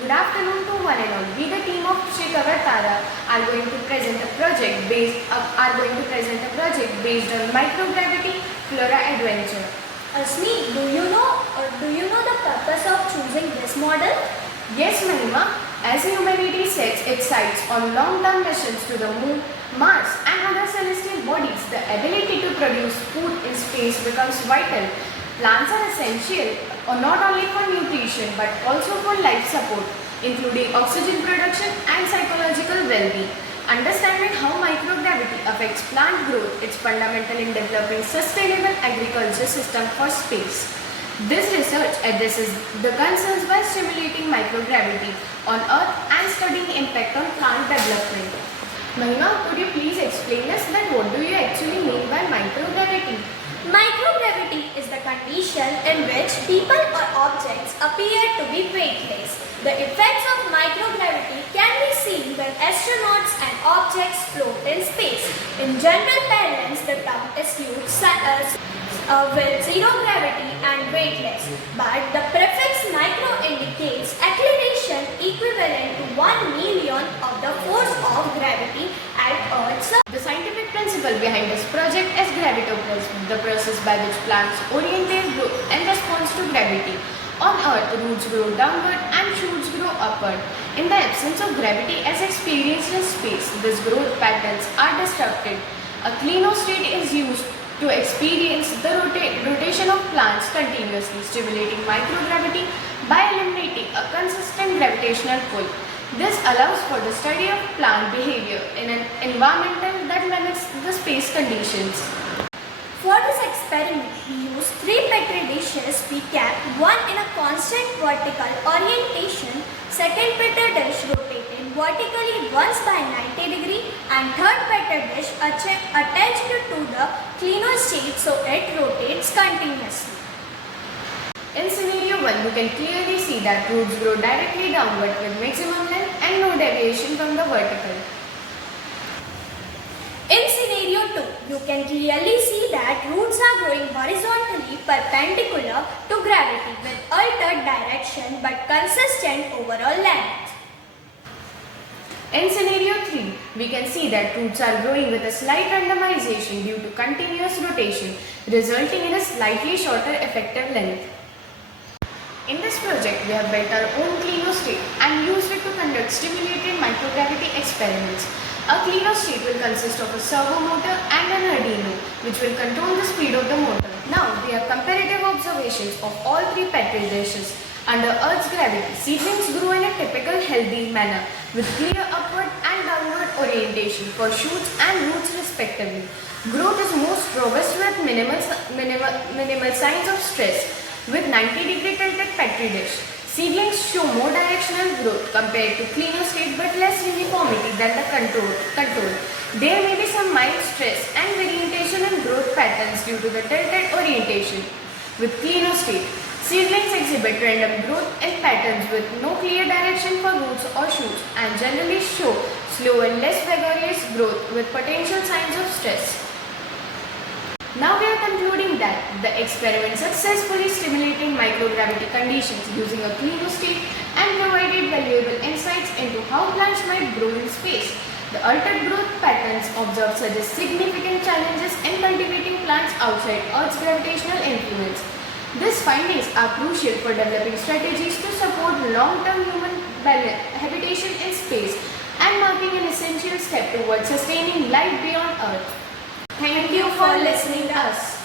Good afternoon to one and all. We, the team of Shri Tara, are going to present a project based on microgravity flora adventure. Asmi, do you know the purpose of choosing this model? Yes, Mahima. As humanity sets its sights on long-term missions to the moon, Mars, and other celestial bodies, the ability to produce food in space becomes vital. Plants are essential not only for nutrition but also for life support, including oxygen production and psychological well-being. Understanding how microgravity affects plant growth is fundamental in developing sustainable agriculture system for space. This research addresses the concerns by stimulating microgravity on Earth and studying impact on plant development. Mahima, could you please explain us that what do you actually mean by microgravity? Microgravity is the condition in which people or objects appear to be weightless. The effects of microgravity can be seen when astronauts and objects float in space. In general parlance, the term is used with zero gravity and weightless, but the prefix micro indicates acceleration equivalent to 1 million of the force of gravity at Earth's surface. The scientific principle behind this project is gravitoplasm, the process by which plants orient their growth in response to gravity. On Earth, roots grow downward and shoots grow upward. In the absence of gravity as experienced in space, these growth patterns are disrupted. A clinostate is used to experience the rotation of plants continuously, stimulating microgravity by eliminating a consistent gravitational pull. This allows for the study of plant behavior in an environment that mimics the space conditions. For this experiment, we used 3 petri dishes. We kept one in a constant vertical orientation, second petri dish rotated vertically once by 90 degree, and third petri dish attached to the clinostate so it rotates continuously. In scenario 1, you can clearly see that roots grow directly downward with maximum length and no deviation from the vertical. In scenario 2, you can clearly see that roots are growing horizontally perpendicular to gravity with altered direction but consistent overall length. In scenario 3, we can see that roots are growing with a slight randomization due to continuous rotation, resulting in a slightly shorter effective length. In this project, we have built our own clinostate and used it to conduct stimulated microgravity experiments. A clinostate will consist of a servo motor and an Arduino, which will control the speed of the motor. Now, we have comparative observations of all 3 petri dishes. Under Earth's gravity, seedlings grow in a typical healthy manner with clear upward and downward orientation for shoots and roots respectively. Growth is most robust with minimal signs of stress. With 90-degree tilted petri dish, seedlings show more directional growth compared to clinostate but less uniformity than the control. There may be some mild stress and variation in growth patterns due to the tilted orientation. With clinostate, seedlings exhibit random growth in patterns with no clear direction for roots or shoots and generally show slow and less vigorous growth with potential signs of stress. Now we are concluding that the experiment successfully stimulated microgravity conditions using a clinostate and provided valuable insights into how plants might grow in space. The altered growth patterns observed suggest significant challenges in cultivating plants outside Earth's gravitational influence. These findings are crucial for developing strategies to support long-term human habitation in space and marking an essential step towards sustaining life beyond Earth. Thank you for listening to us.